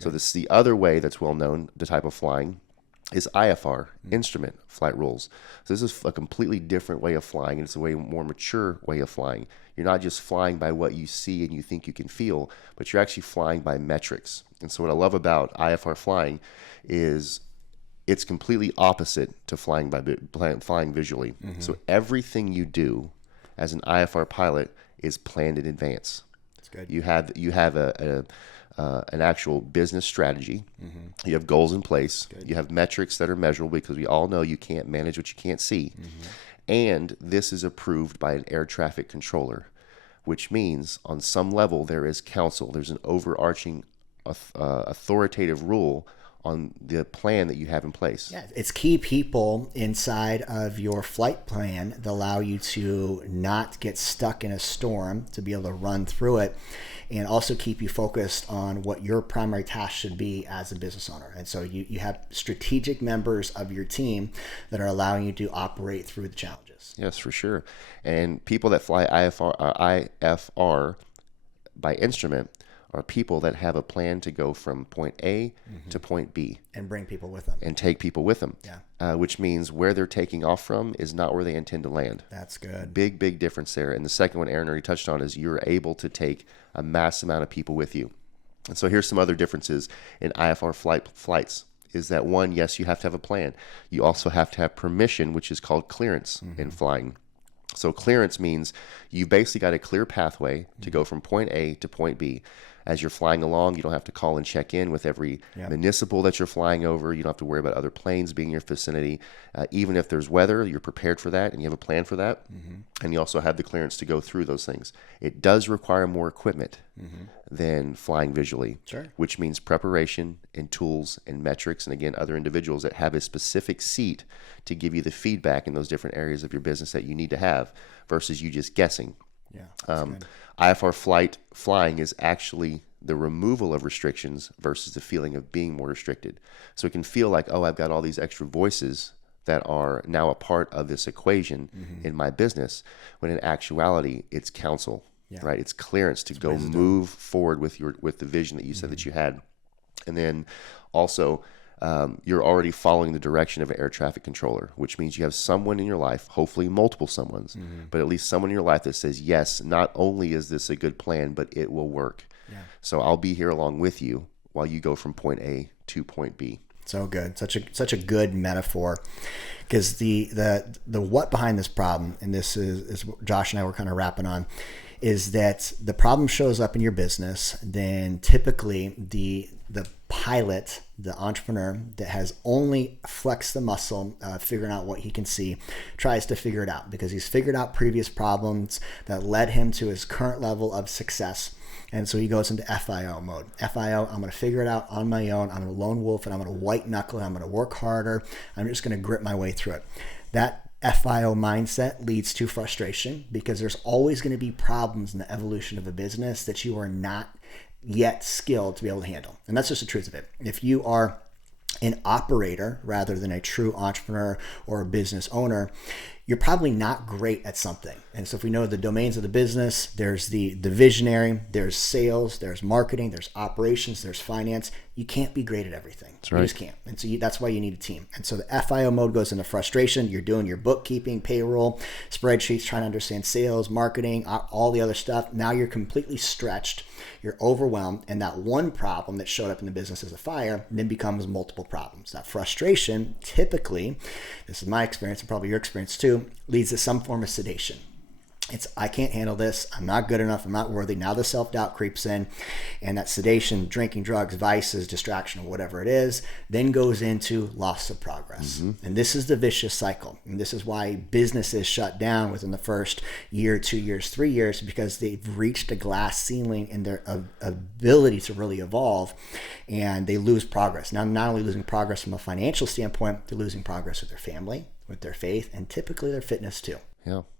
So this the other way that's well known, the type of flying, is IFR, instrument flight rules. So this is a completely different way of flying, and it's a way more mature way of flying. You're not just flying by what you see and you think you can feel, but you're actually flying by metrics. And so what I love about IFR flying is it's completely opposite to flying flying visually. So everything you do as an IFR pilot is planned in advance. That's good. You have an actual business strategy. You have goals in place. You have metrics that are measurable, because we all know you can't manage what you can't see. And this is approved by an air traffic controller, which means on some level there is counsel. There's an overarching authoritative rule on the plan that you have in place. Yeah, it's key people inside of your flight plan that allow you to not get stuck in a storm, to be able to run through it, and also keep you focused on what your primary task should be as a business owner. And so you have strategic members of your team that are allowing you to operate through the challenges. Yes, for sure. And people that fly IFR by instrument are people that have a plan to go from point A to point B. And bring people with them. And take people with them. Yeah. Which means where they're taking off from is not where they intend to land. That's good. Big difference there. And the second one Aaron already touched on is you're able to take a mass amount of people with you. And so here's some other differences in IFR flights. Is that one, yes, you have to have a plan. You also have to have permission, which is called clearance in flying. So clearance means you basically got a clear pathway to go from point A to point B. As you're flying along, you don't have to call and check in with every municipal that you're flying over. You don't have to worry about other planes being in your vicinity. Even if there's weather, you're prepared for that and you have a plan for that. And you also have the clearance to go through those things. It does require more equipment than flying visually, which means preparation and tools and metrics. And again, other individuals that have a specific seat to give you the feedback in those different areas of your business that you need to have versus you just guessing. IFR flying is actually the removal of restrictions versus the feeling of being more restricted. So it can feel like, oh, I've got all these extra voices that are now a part of this equation in my business, when in actuality, it's counsel, right? It's clearance to go move forward with the vision that you said that you had. And then also, you're already following the direction of an air traffic controller, which means you have someone in your life, hopefully multiple someones, but at least someone in your life that says, yes, not only is this a good plan, but it will work. So I'll be here along with you while you go from point A to point B. So good. Such a good metaphor, because the what behind this problem, and this is Josh and I were kind of wrapping on, is that the problem shows up in your business, then typically the pilot, the entrepreneur that has only flexed the muscle, figuring out what he can see, tries to figure it out because he's figured out previous problems that led him to his current level of success. And so he goes into FIO mode. FIO, I'm going to figure it out on my own. I'm a lone wolf, and I'm going to white knuckle it. I'm going to work harder. I'm just going to grit my way through it. That FIO mindset leads to frustration, because there's always going to be problems in the evolution of a business that you are not yet skilled to be able to handle. And that's just the truth of it. If you are an operator rather than a true entrepreneur or a business owner, you're probably not great at something. And so if we know the domains of the business, there's the visionary, there's sales, there's marketing, there's operations, there's finance. You can't be great at everything. That's right. You just can't. And so that's why you need a team. And so the FIO mode goes into frustration. You're doing your bookkeeping, payroll, spreadsheets, trying to understand sales, marketing, all the other stuff. Now you're completely stretched. You're overwhelmed. And that one problem that showed up in the business as a fire then becomes multiple problems. That frustration typically, this is my experience and probably your experience too, leads to some form of sedation. It's, I can't handle this. I'm not good enough. I'm not worthy. Now the self-doubt creeps in, and that sedation, drinking, drugs, vices, distraction, or whatever it is, then goes into loss of progress. And this is the vicious cycle. And this is why businesses shut down within the first year, 2 years, 3 years, because they've reached a glass ceiling in their ability to really evolve, and they lose progress. Now, not only losing progress from a financial standpoint, they're losing progress with their family, with their faith, and typically their fitness too.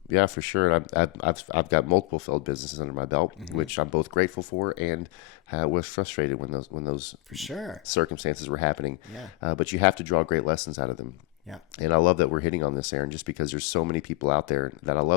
Yeah, for sure. And I've got multiple failed businesses under my belt, which I'm both grateful for and was frustrated when those for sure circumstances were happening. But you have to draw great lessons out of them. And I love that we're hitting on this, Aaron, just because there's so many people out there that I love